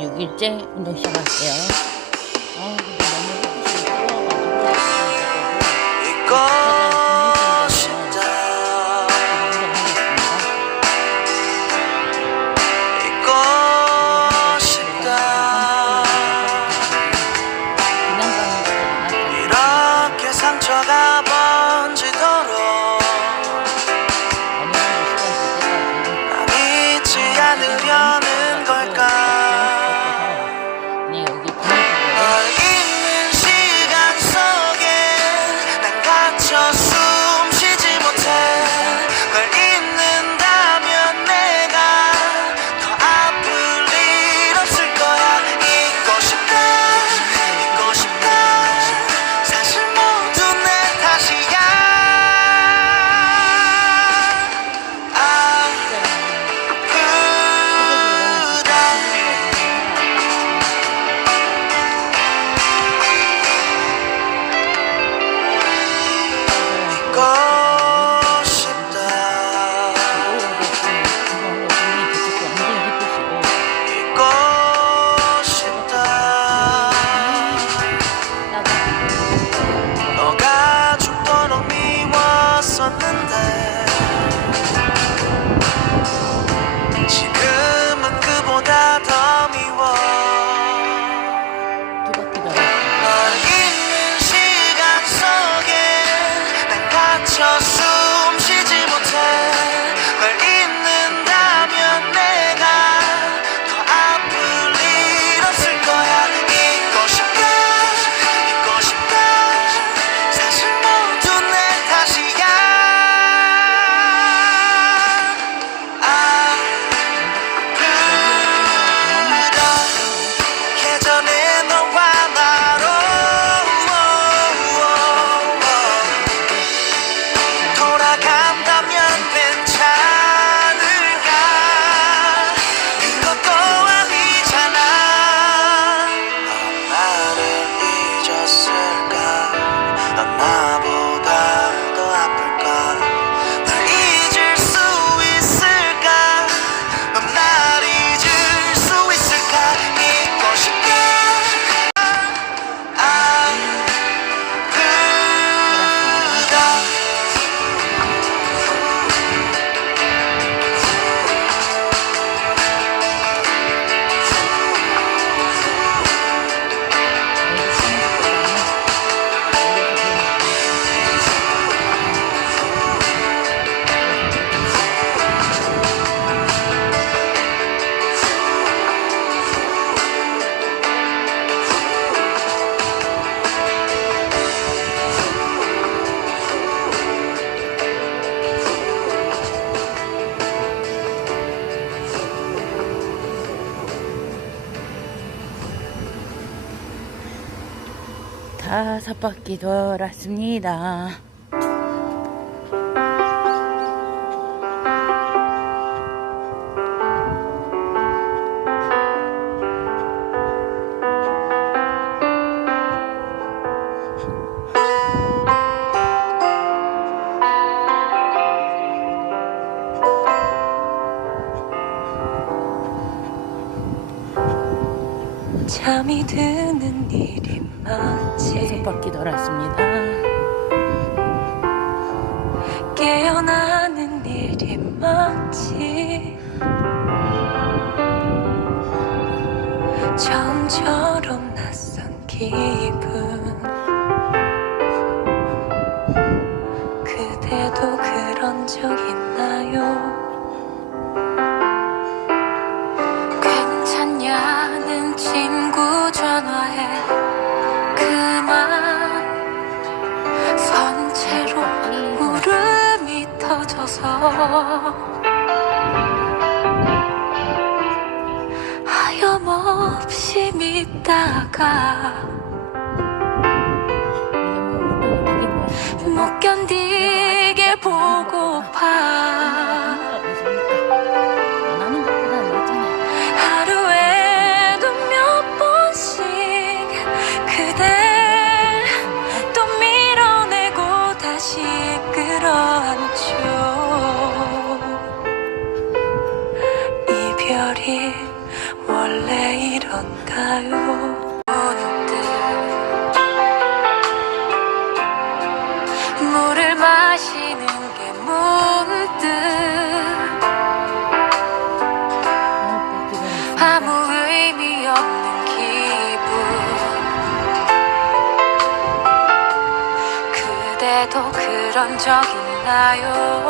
6일째 운동 시작할게요. 아, 다섯 바퀴 돌았습니다. 잠이 드는 일이 많지. 계속 바뀌더랬습니다. 깨어나는 일이 많지. 처음처럼 낯선 길. 서 하염없이 믿다가 못 견디게 보고파. 하루에도 몇 번씩 그댈 또 밀어내고 다시 걸까요? 문득 물을 마시는 게 문득 아무 의미 없는 기분 그대도 그런 적 있나요